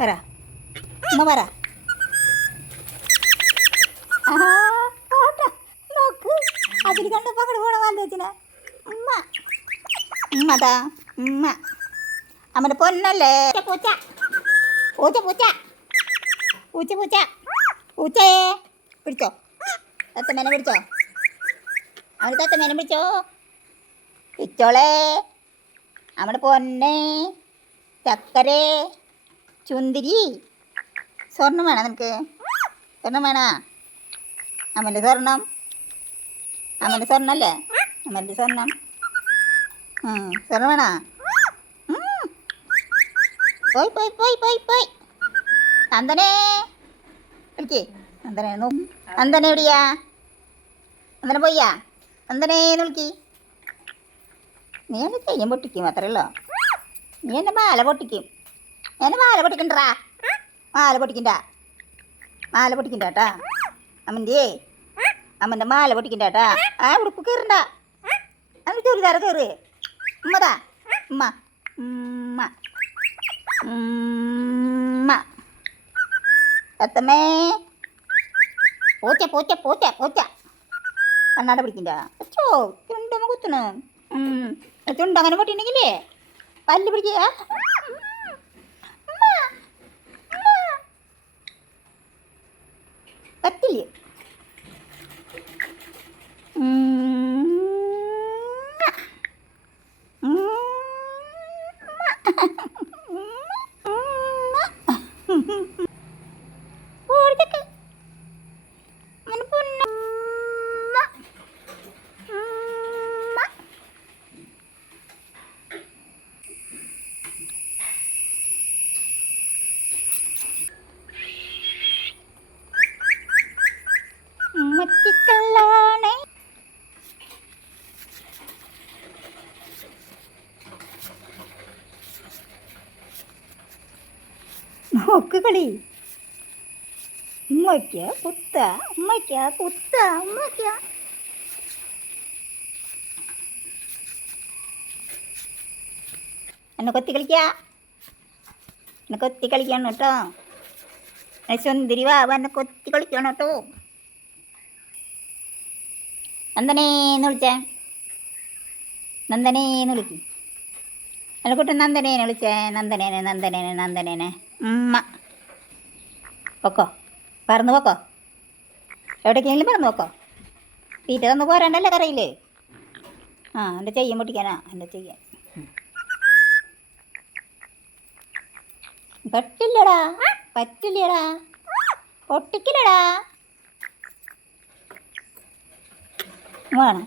പറ ഉമ്മ പറ. നോക്ക് അതിൽ കണ്ടപ്പോൾ അങ്ങോട്ട് പോണ വാല്യച്ചിനെ. ഉമ്മ ഉമ്മതാ ഉമ്മ അമ്മൻ്റെ പൊന്നല്ലേ. പൂച്ച പൂച്ച പൂച്ച പൂച്ച പൂച്ച പൂച്ചയെ പിടിച്ചോ. തത്തമ്മേനെ പിടിച്ചോ. അവന് തത്തമ്മേനെ പിടിച്ചോ. പിച്ചോളേ നമ്മുടെ പൊന്നെ ചക്കരേ ചുന്തിരി. സ്വർണം വേണം നിനക്ക്? സ്വർണം വേണോ? അമ്മൻ്റെ സ്വർണം. അമ്മൻ്റെ സ്വർണ്ണല്ലേ? അമ്മൻ്റെ സ്വർണം. സ്വർണം വേണോ? പോയി പോയി പോയി പോയി പോയി. നന്ദനേ വിളിക്കേ. നന്ദനെ നോക്കും. നന്ദനെ എവിടെയാ? നന്ദന പോയ്യാ? നന്ദനേന്ന് വിളിക്ക്. നീ എന്നെ തെയ്യം പൊട്ടിക്കും അത്രയല്ലോ. നീ എന്നെ മാല പൊട്ടിക്കും. എന്നെ മാല പൊട്ടിക്കണ്ടാ. മാല പൊട്ടിക്കണ്ട. മാല പൊട്ടിക്കണ്ട കേട്ടാ. അമ്മൻ്റെ മാല പൊട്ടിക്കണ്ട കേട്ടാ. ആ ഉടുപ്പ് കയറണ്ട. അന്ന് ചുരിദാർ കയറ്. ഉമ്മതാ ഉമ്മ ഉമ്മ ഉമ്മ. തത്തമ്മേ പൂച്ച പൂച്ച പൂച്ച പൂച്ച. കണ്ണാട പിടിക്കണ്ട. അച്ചോ ചുണ്ടമ്മ കുത്തണ്. ചുണ്ടങ്ങനെ പൊട്ടിണ്ടെങ്കിലേ പല്ല് പിടിക്കുക. പറ്റില്ലേ? മറ്റിക്കല്ലാണ് നോക്ക് കളി. ഉമ്മയ്ക്ക കുത്ത ഉമ്മയ്ക്ക കുത്ത ഉമ്മയ്ക്ക. എന്നെ കൊത്തി കളിക്ക. എന്നെ കൊത്തി കളിക്കണം കേട്ടോ. സുന്ദരി വാവ എന്നെ കൊത്തി കളിക്കണം കേട്ടോ. നന്ദനേന്ന് വിളിച്ചേ. നന്ദനേന്ന് വിളിക്ക്. അല്ല കുട്ടി നന്ദനേനെ വിളിച്ചേ. നന്ദനേനെ നന്ദനേനെ നന്ദനേനെ ഉമ്മ. പൊക്കോ പറന്ന് പൊക്കോ. എവിടേക്കെങ്കിലും പറന്ന് പൊക്കോ. തീറ്റ തന്ന് പോരാണ്ടല്ലേ കറിയില്ലേ. എൻ്റെ ചെയ്യാൻ പൊട്ടിക്കാനാ. എൻ്റെ ചെയ്യാൻ പറ്റില്ലടാ. പറ്റില്ലടാ. പൊട്ടിക്കില്ലടാ. വേണം